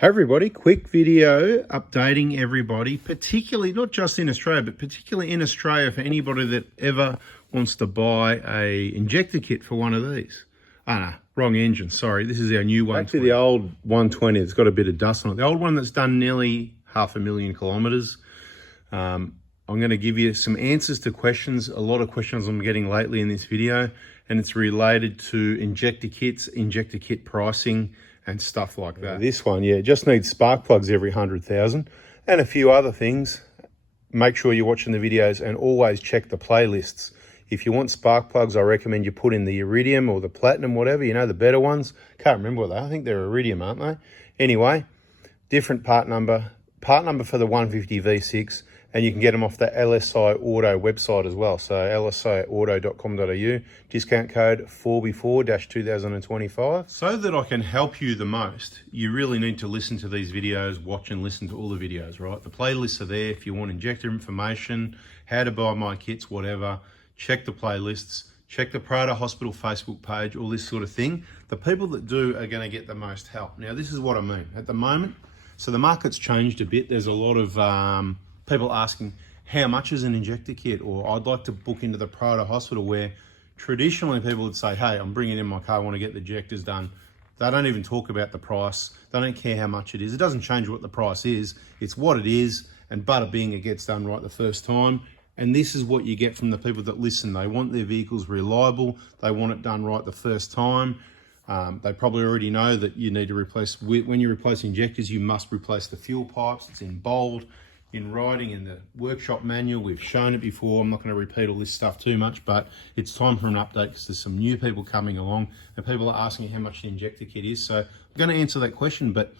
Hey everybody, quick video updating everybody, particularly not just in Australia, but particularly in Australia for anybody that ever wants to buy a injector kit for one of these. No, wrong engine, sorry. This is our new one. Back to the old 120, it's got a bit of dust on it. The old one that's done nearly 500,000 kilometers. I'm going to give you some answers to questions, a lot of questions I'm getting lately in this video, and it's related to injector kits, injector kit pricing, and stuff like that. This one, yeah, just needs spark plugs every 100,000 and a few other things. Make sure you're watching the videos and always check the playlists. If you want spark plugs, I recommend you put in the iridium or the platinum, whatever, you know, the better ones. Can't remember what they are. I think they're iridium, aren't they? Anyway, different part number for the 150 V6, and you can get them off the LSI Auto website as well. So lsiauto.com.au, discount code 4B4-2025. So that I can help you the most, you really need to listen to these videos, watch and listen to all the videos, right? The playlists are there if you want injector information, how to buy my kits, whatever. Check the playlists, check the Prada Hospital Facebook page, all this sort of thing. The people that do are going to get the most help. Now, this is what I mean. At the moment, so the market's changed a bit. There's a lot of people asking, how much is an injector kit? Or I'd like to book into the Prada Hospital, where traditionally people would say, hey, I'm bringing in my car, I want to get the injectors done. They don't even talk about the price. They don't care how much it is. It doesn't change what the price is. It's what it is, and bada bing, it gets done right the first time. And this is what you get from the people that listen. They want their vehicles reliable. They want it done right the first time. They probably already know that you need to replace, when you replace injectors, you must replace the fuel pipes. It's in bold, in writing, in the workshop manual. We've shown it before. I'm not going to repeat all this stuff too much, but it's time for an update because there's some new people coming along and people are asking how much the injector kit is. So I'm going to answer that question, but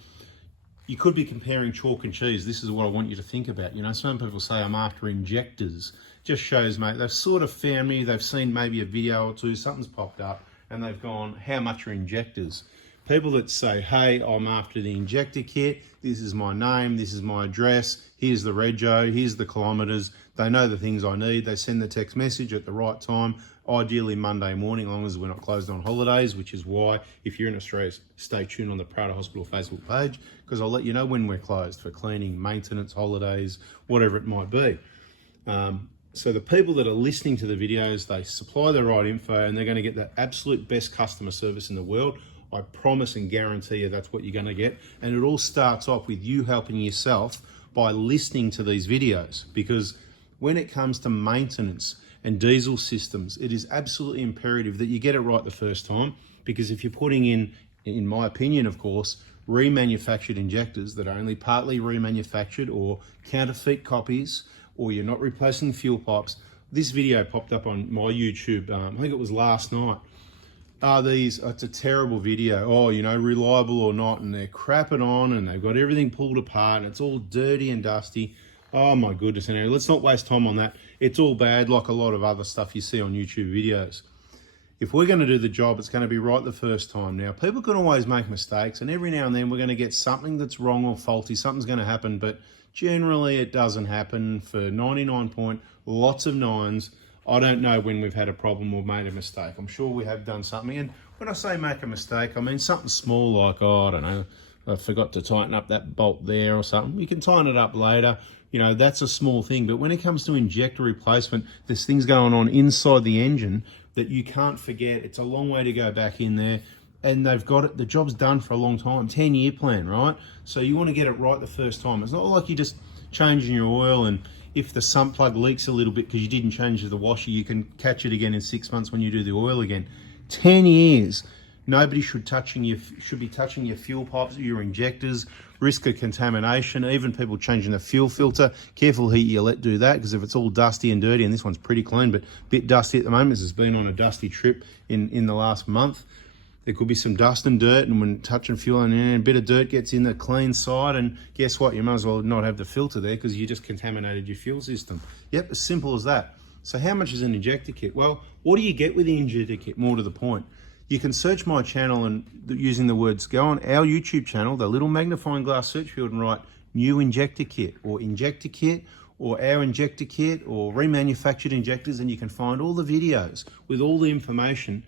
you could be comparing chalk and cheese. This is what I want you to think about. You know, some people say I'm after injectors. Just shows, mate, they've sort of found me. They've seen maybe a video or two, something's popped up, and they've gone, how much are injectors? People that say, hey, I'm after the injector kit. This is my name. This is my address. Here's the rego. Here's the kilometers. They know the things I need. They send the text message at the right time, ideally Monday morning, as long as we're not closed on holidays, which is why, if you're in Australia, stay tuned on the Prada Hospital Facebook page, because I'll let you know when we're closed for cleaning, maintenance, holidays, whatever it might be. So the people that are listening to the videos, they supply the right info and they're going to get the absolute best customer service in the world. I promise and guarantee you that's what you're going to get. And it all starts off with you helping yourself by listening to these videos, because when it comes to maintenance and diesel systems, it is absolutely imperative that you get it right the first time, because if you're putting in my opinion, of course, remanufactured injectors that are only partly remanufactured or counterfeit copies, or you're not replacing fuel pipes. This video popped up on my YouTube, I think it was last night. It's a terrible video. Oh, you know, reliable or not, and they're crapping on and they've got everything pulled apart and it's all dirty and dusty. Oh my goodness, anyway, let's not waste time on that. It's all bad, like a lot of other stuff you see on YouTube videos. If we're going to do the job, it's going to be right the first time. Now, people can always make mistakes, and every now and then we're going to get something that's wrong or faulty. Something's going to happen, but generally it doesn't happen. For 99 point, lots of nines, I don't know when we've had a problem or made a mistake. I'm sure we have done something. And when I say make a mistake, I mean something small like, oh, I don't know, I forgot to tighten up that bolt there or something. We can tighten it up later. You know, that's a small thing. But when it comes to injector replacement, there's things going on inside the engine that you can't forget. It's a long way to go back in there. And they've got it, the job's done for a long time, 10-year plan, right? So you want to get it right the first time. It's not like you're just changing your oil, and if the sump plug leaks a little bit because you didn't change the washer, you can catch it again in 6 months when you do the oil again. 10 years. Nobody should be touching your fuel pipes or your injectors. Risk of contamination, even people changing the fuel filter. Careful heat you let do that, because if it's all dusty and dirty, and this one's pretty clean, but a bit dusty at the moment, this has been on a dusty trip in the last month. There could be some dust and dirt, and when touching fuel, and a bit of dirt gets in the clean side, and guess what? You might as well not have the filter there because you just contaminated your fuel system. Yep, as simple as that. So how much is an injector kit? Well, what do you get with the injector kit? More to the point, you can search my channel and using the words, go on our YouTube channel, the little magnifying glass search field, and write new injector kit or injector kit or our injector kit or remanufactured injectors, and you can find all the videos with all the information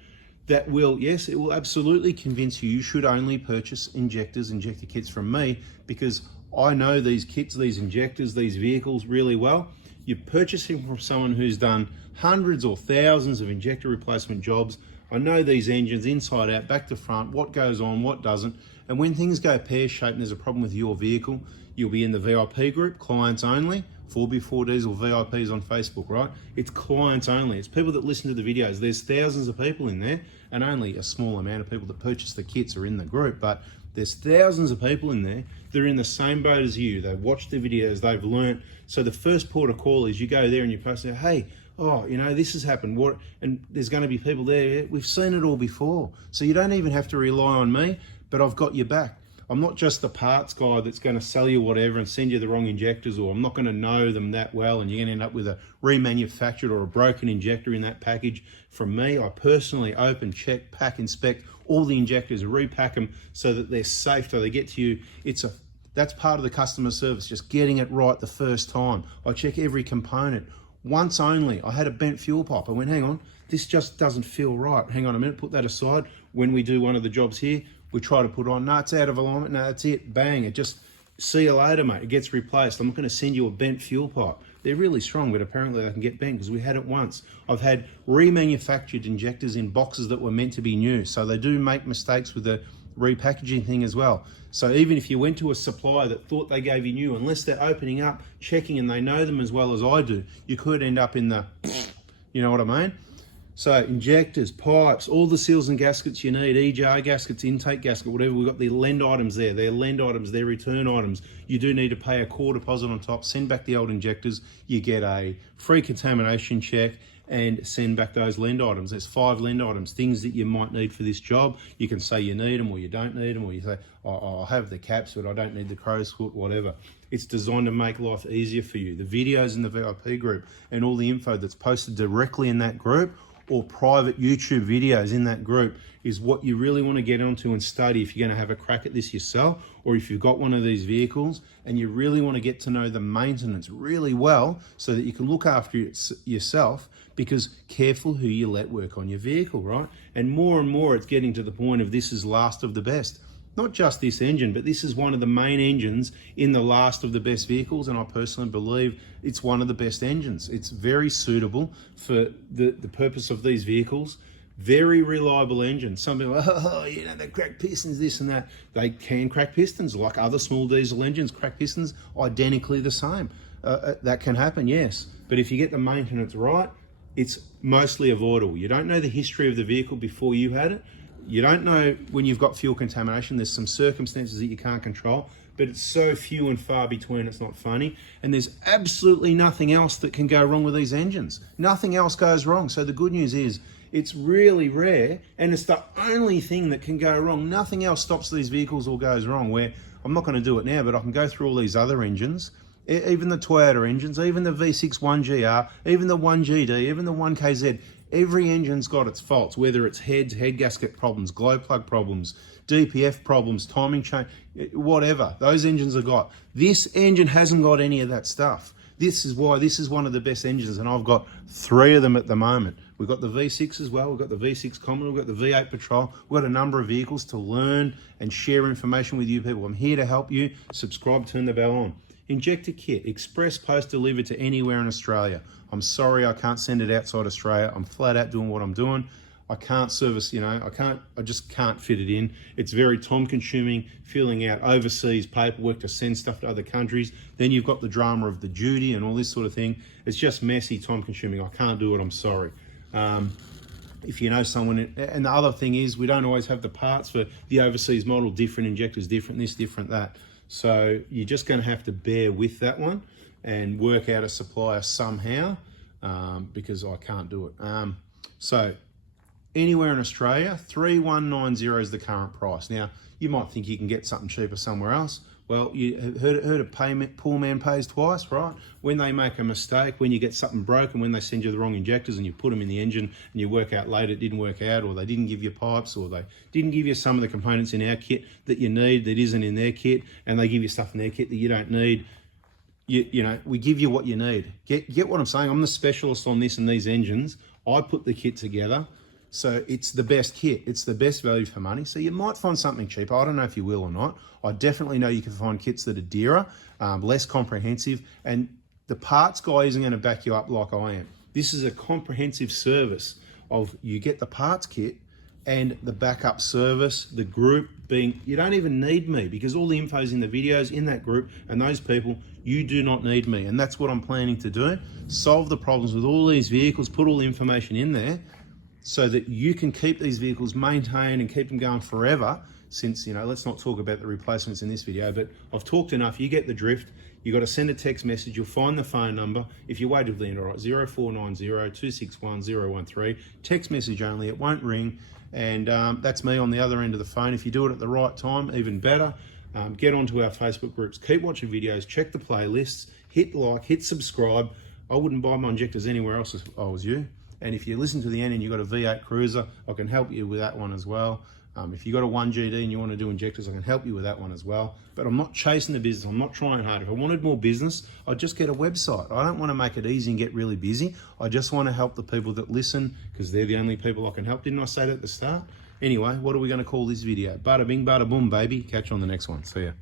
that will, yes, it will absolutely convince you should only purchase injector kits from me, because I know these kits, these injectors, these vehicles really well. You're purchasing from someone who's done hundreds or thousands of injector replacement jobs. I know these engines inside out, back to front, what goes on, what doesn't. And when things go pear-shaped and there's a problem with your vehicle, you'll be in the VIP group, clients only, 4x4 Diesel VIPs on Facebook, right? It's clients only. It's people that listen to the videos. There's thousands of people in there, and only a small amount of people that purchase the kits are in the group, but there's thousands of people in there. They're in the same boat as you. They've watched the videos, they've learnt. So the first port of call is you go there and you post, hey, oh, you know, this has happened. What? And there's going to be people there. We've seen it all before. So you don't even have to rely on me, but I've got your back. I'm not just the parts guy that's going to sell you whatever and send you the wrong injectors, or I'm not going to know them that well and you're going to end up with a remanufactured or a broken injector in that package. From me, I personally open, check, pack, inspect all the injectors, repack them so that they're safe, so they get to you. That's part of the customer service, just getting it right the first time. I check every component. Once only, I had a bent fuel pipe. I went, hang on, this just doesn't feel right. Hang on a minute, put that aside. When we do one of the jobs here, we try to put on, no, it's out of alignment, no, that's it, bang, it just, see you later, mate, it gets replaced. I'm not gonna send you a bent fuel pipe. They're really strong, but apparently they can get bent because we had it once. I've had remanufactured injectors in boxes that were meant to be new. So they do make mistakes with the repackaging thing as well. So even if you went to a supplier that thought they gave you new, unless they're opening up, checking, and they know them as well as I do, you could end up in the, you know what I mean? So injectors, pipes, all the seals and gaskets you need, EJR gaskets, intake gasket, whatever, we've got the lend items there. They're lend items, they're return items. You do need to pay a core deposit on top, send back the old injectors, you get a free contamination check, and send back those lend items. There's 5 lend items, things that you might need for this job. You can say you need them or you don't need them, or you say, oh, I have the caps, but I don't need the crow's foot, whatever. It's designed to make life easier for you. The videos in the VIP group and all the info that's posted directly in that group, or private YouTube videos in that group, is what you really want to get onto and study if you're going to have a crack at this yourself, or if you've got one of these vehicles and you really want to get to know the maintenance really well so that you can look after it yourself, because careful who you let work on your vehicle, right? And more it's getting to the point of this is last of the best. Not just this engine, but this is one of the main engines in the last of the best vehicles, and I personally believe it's one of the best engines. It's very suitable for the purpose of these vehicles. Very reliable engine. Some people, oh, you know, they crack pistons, this and that. They can crack pistons, like other small diesel engines. Crack pistons, identically the same. That can happen, yes. But if you get the maintenance right, it's mostly avoidable. You don't know the history of the vehicle before you had it. You don't know when you've got fuel contamination. There's some circumstances that you can't control, but it's so few and far between, it's not funny. And there's absolutely nothing else that can go wrong with these engines. Nothing else goes wrong. So the good news is it's really rare, and it's the only thing that can go wrong. Nothing else stops these vehicles or goes wrong, where I'm not going to do it now, but I can go through all these other engines, even the Toyota engines, even the V6 1GR, even the 1GD, even the 1KZ. Every engine's got its faults, whether it's head gasket problems, glow plug problems, DPF problems, timing chain, whatever. Those engines have got. This engine hasn't got any of that stuff. This is why this is one of the best engines, and I've got 3 of them at the moment. We've got the V6 as well, we've got the V6 Commodore, we've got the V8 Patrol. We've got a number of vehicles to learn and share information with you people. I'm here to help you. Subscribe, turn the bell on. Injector kit, express post delivered to anywhere in Australia. I'm sorry I can't send it outside Australia. I'm flat out doing what I'm doing. I can't service, you know, I just can't fit it in. It's very time consuming, filling out overseas paperwork to send stuff to other countries. Then you've got the drama of the duty and all this sort of thing. It's just messy, time consuming. I can't do it, I'm sorry. If you know someone, and the other thing is we don't always have the parts for the overseas model, different injectors, different this, different that. So you're just going to have to bear with that one and work out a supplier somehow, because I can't do it. So anywhere in Australia, 3190 is the current price. Now, you might think you can get something cheaper somewhere else. Well, you heard of payment, poor man pays twice, right? When they make a mistake, when you get something broken, when they send you the wrong injectors and you put them in the engine and you work out later it didn't work out, or they didn't give you pipes, or they didn't give you some of the components in our kit that you need that isn't in their kit, and they give you stuff in their kit that you don't need. You know, we give you what you need. Get what I'm saying? I'm the specialist on this and these engines. I put the kit together. So it's the best kit. It's the best value for money. So you might find something cheaper. I don't know if you will or not. I definitely know you can find kits that are dearer, less comprehensive, and the parts guy isn't going to back you up like I am. This is a comprehensive service of you get the parts kit and the backup service, the group being, you don't even need me because all the info's in the videos in that group, and those people, you do not need me. And that's what I'm planning to do. Solve the problems with all these vehicles, put all the information in there so that you can keep these vehicles maintained and keep them going forever. Since, you know, let's not talk about the replacements in this video, but I've talked enough, you get the drift. You got to send a text message, you'll find the phone number. If you wait till the end, all right, 0490 261 013, text message only, it won't ring. And that's me on the other end of the phone. If you do it at the right time, even better. Get onto our Facebook groups, keep watching videos, check the playlists, hit like, hit subscribe. I wouldn't buy my injectors anywhere else if I was you. And if you listen to the end and you've got a V8 Cruiser, I can help you with that one as well. If you've got a 1GD and you want to do injectors, I can help you with that one as well. But I'm not chasing the business. I'm not trying hard. If I wanted more business, I'd just get a website. I don't want to make it easy and get really busy. I just want to help the people that listen because they're the only people I can help. Didn't I say that at the start? Anyway, what are we going to call this video? Bada bing, bada boom, baby. Catch you on the next one. See ya.